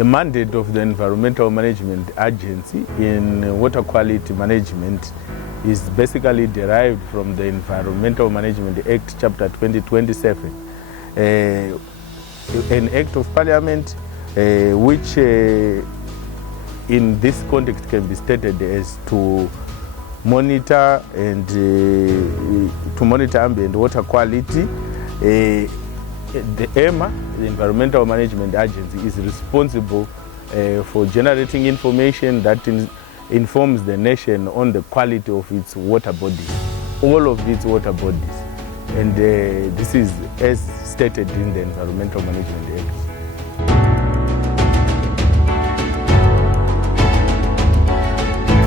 The mandate of the Environmental Management Agency in water quality management is basically derived from the Environmental Management Act, Chapter 2027, an act of Parliament which in this context can be stated as to monitor and to monitor ambient water quality. The EMA, the Environmental Management Agency, is responsible for generating information that informs the nation on the quality of its water bodies, all of its water bodies. And this is as stated in the Environmental Management Act.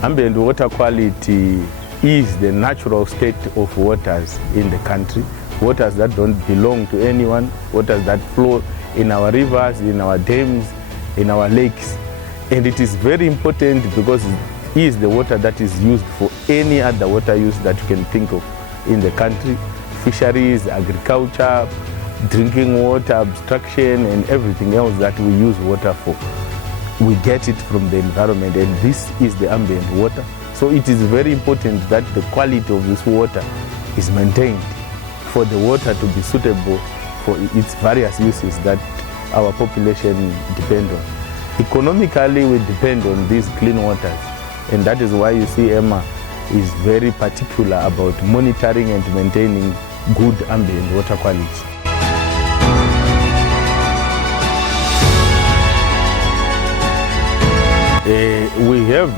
Ambient water quality is the natural state of waters in the country. Waters that don't belong to anyone, waters that flow in our rivers, in our dams, in our lakes. And it is very important because it is the water that is used for any other water use that you can think of in the country. Fisheries, agriculture, drinking water, abstraction, and everything else that we use water for. We get it from the environment, and this is the ambient water. So it is very important that the quality of this water is maintained for the water to be suitable for its various uses that our population depend on. Economically, we depend on these clean waters, and that is why you see EMA is very particular about monitoring and maintaining good ambient water quality. We have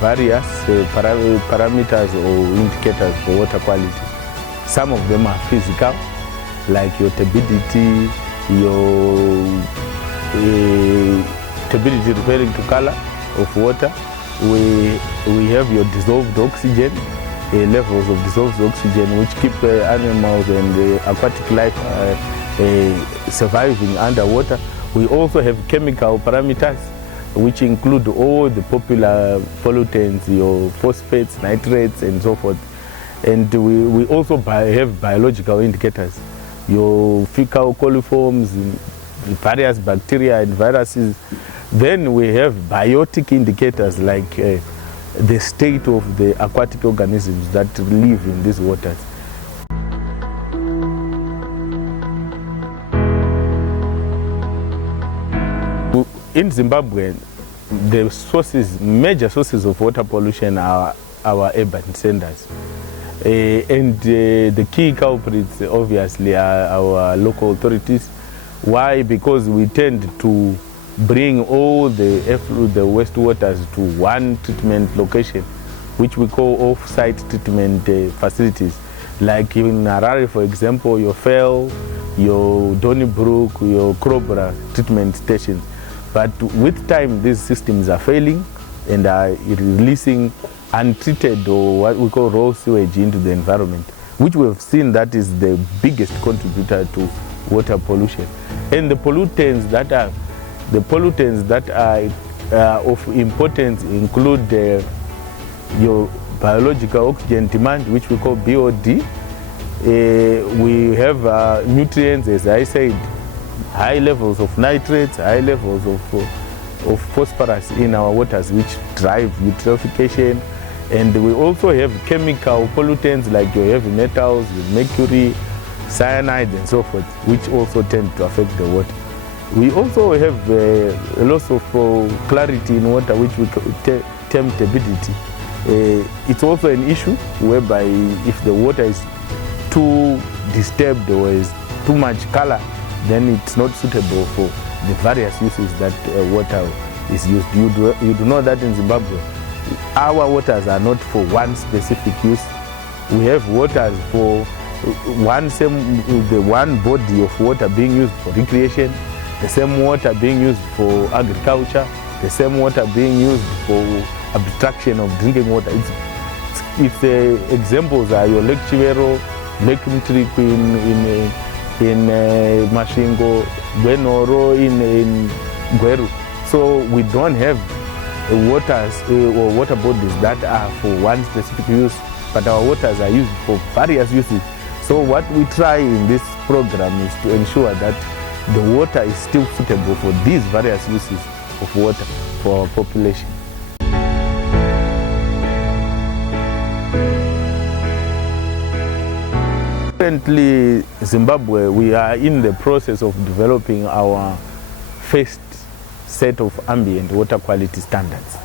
various parameters or indicators for water quality. Some of them are physical, like your turbidity, turbidity referring to color of water. We have your dissolved oxygen, levels of dissolved oxygen, which keep animals and aquatic life surviving underwater. We also have chemical parameters, which include all the popular pollutants, your phosphates, nitrates, and so forth. And we also have biological indicators, your fecal coliforms, various bacteria and viruses. Then we have biotic indicators like the state of the aquatic organisms that live in these waters. In Zimbabwe, the major sources of water pollution are our urban centers. And the key culprits obviously are our local authorities. Why? Because we tend to bring all the wastewaters to one treatment location, which we call off-site treatment facilities. Like in Harare, for example, your Fell, your Donnybrook, your Krobra treatment stations. But with time, these systems are failing and are releasing untreated or what we call raw sewage into the environment, which we have seen that is the biggest contributor to water pollution. And the pollutants that are of importance include your biological oxygen demand, which we call BOD. We have nutrients, as I said, high levels of nitrates, high levels of phosphorus in our waters, which drive eutrophication. And we also have chemical pollutants like your heavy metals, your mercury, cyanide, and so forth, which also tend to affect the water. We also have a loss of clarity in water, which we term turbidity. It's also an issue whereby if the water is too disturbed or is too much color, then it's not suitable for the various uses that water is used. You do know that in Zimbabwe, our waters are not for one specific use. We have waters for the one body of water being used for recreation, the same water being used for agriculture, the same water being used for abstraction of drinking water. Examples are your Lake Chivero, Lake Mtriku in Mashingo, Benoro in Gweru. So we don't have waters or water bodies that are for one specific use, but our waters are used for various uses. So what we try in this program is to ensure that the water is still suitable for these various uses of water for our population. Currently, Zimbabwe, we are in the process of developing our first set of ambient water quality standards.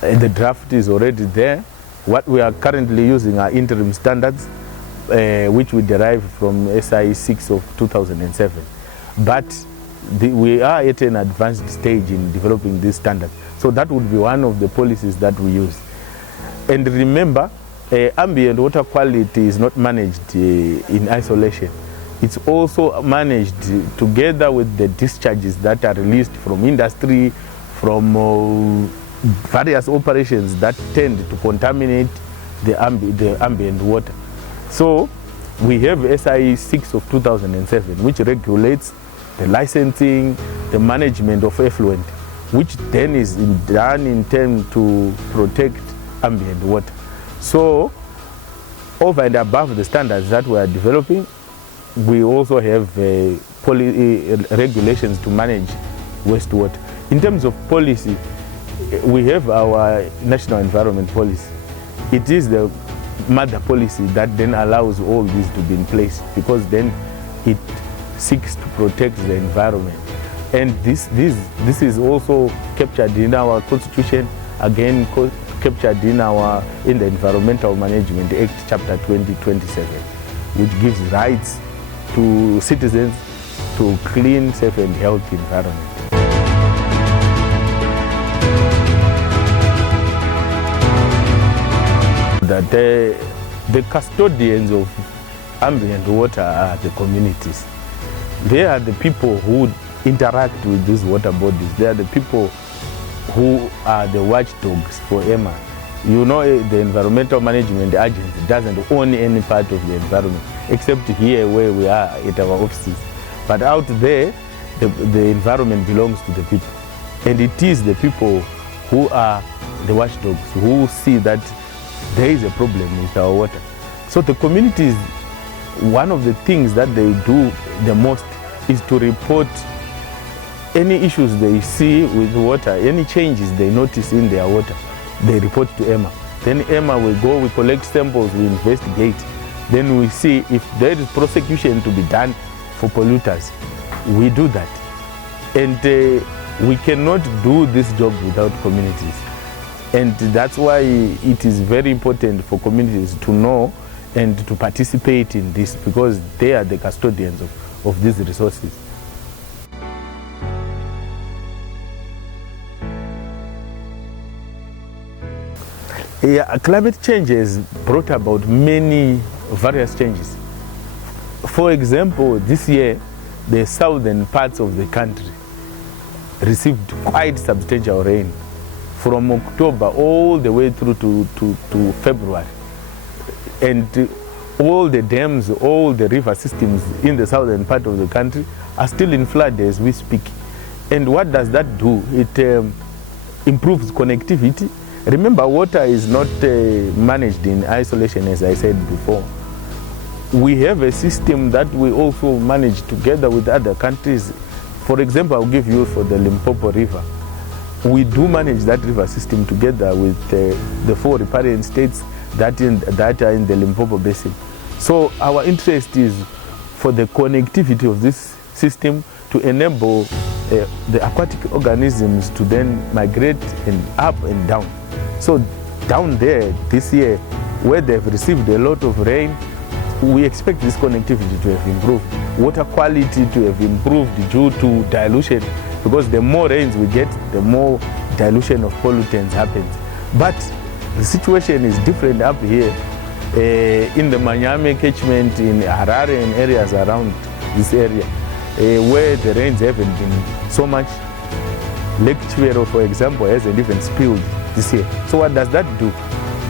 The draft is already there. What we are currently using are interim standards, which we derive from SI 6 of 2007. But we are at an advanced stage in developing this standard. So that would be one of the policies that we use. And remember, ambient water quality is not managed in isolation. It's also managed together with the discharges that are released from industry, from various operations that tend to contaminate the ambient water. So we have SI 6 of 2007, which regulates the licensing, the management of effluent, which then is done in turn to protect ambient water. So over and above the standards that we are developing, we also have regulations to manage wastewater. In terms of policy, we have our national environment policy. It is the mother policy that then allows all these to be in place, because then it seeks to protect the environment. And this is also captured in our constitution, again captured in the Environmental Management Act, Chapter 2027, which gives rights to citizens to clean, safe and healthy environment. That the custodians of ambient water are the communities. They are the people who interact with these water bodies. They are the people who are the watchdogs for EMA. You know, the Environmental Management Agency doesn't own any part of the environment, except here where we are at our offices. But out there, the environment belongs to the people. And it is the people who are the watchdogs who see that there is a problem with our water. So the communities, one of the things that they do the most is to report any issues they see with water, any changes they notice in their water, they report to EMA. Then EMA will go, we collect samples, we investigate. Then we see if there is prosecution to be done for polluters. We do that. And we cannot do this job without communities. And that's why it is very important for communities to know and to participate in this, because they are the custodians of these resources. Yeah, climate change has brought about many various changes. For example, this year, the southern parts of the country received quite substantial rain from October all the way through to February. And all the dams, all the river systems in the southern part of the country are still in flood as we speak. And what does that do? It improves connectivity. Remember, water is not managed in isolation, as I said before. We have a system that we also manage together with other countries. For example, I'll give you for the Limpopo River. We do manage that river system together with the 4 riparian states that are in the Limpopo Basin. So our interest is for the connectivity of this system to enable the aquatic organisms to then migrate and up and down. So down there this year, where they've received a lot of rain, we expect this connectivity to have improved. Water quality to have improved due to dilution, because the more rains we get, the more dilution of pollutants happens. But the situation is different up here in the Manyame catchment, in Harare and areas around this area, where the rains haven't been so much. Lake Chiwero, for example, hasn't even spilled this year. So what does that do?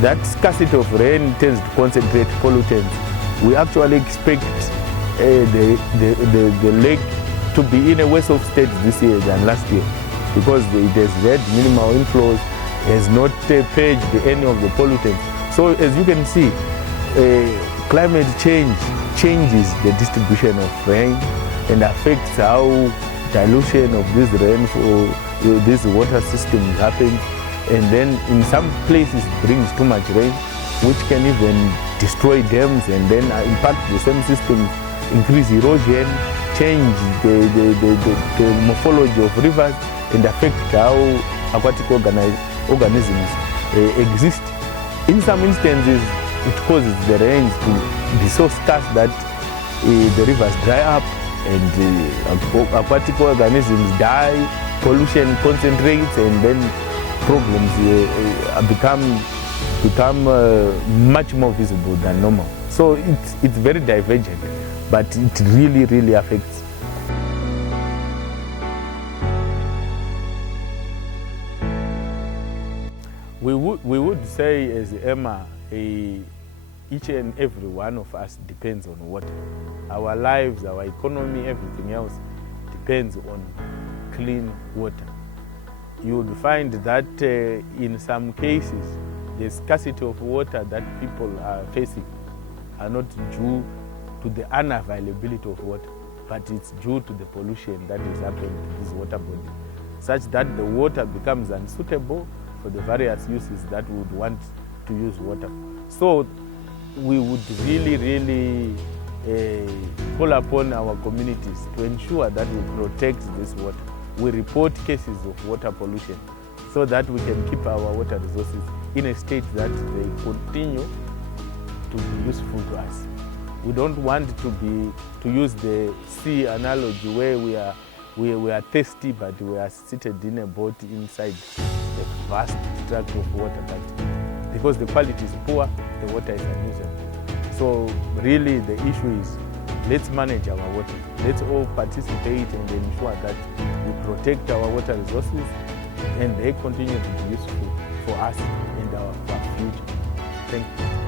That scarcity of rain tends to concentrate pollutants. We actually expect the lake to be in a worse off state this year than last year, because it has had minimal inflows, has not purged any of the pollutants. So as you can see, climate change changes the distribution of rain and affects how dilution of this rainfall these water systems happen, and then in some places brings too much rain, which can even destroy dams and then impact the same system, increase erosion, change the morphology of rivers, and affect how aquatic organisms exist. In some instances, it causes the rains to be so scarce that the rivers dry up and aquatic organisms die, pollution concentrates, and then problems become much more visible than normal. So it's very divergent, but it really affects. We would say, as Emma, each and every one of us depends on water. Our lives, our economy, everything else depends on clean water. You will find that in some cases, the scarcity of water that people are facing are not due to the unavailability of water, but it's due to the pollution that is happening to this water body, such that the water becomes unsuitable for the various uses that we would want to use water. So we would really call upon our communities to ensure that we protect this water. We report cases of water pollution so that we can keep our water resources in a state that they continue to be useful to us. We don't want to use the sea analogy where we are thirsty, but we are seated in a boat inside a vast tract of water, but because the quality is poor, the water is unusable. So really the issue is, let's manage our water. Let's all participate and ensure that we protect our water resources and they continue to be useful for us and for our future. Thank you.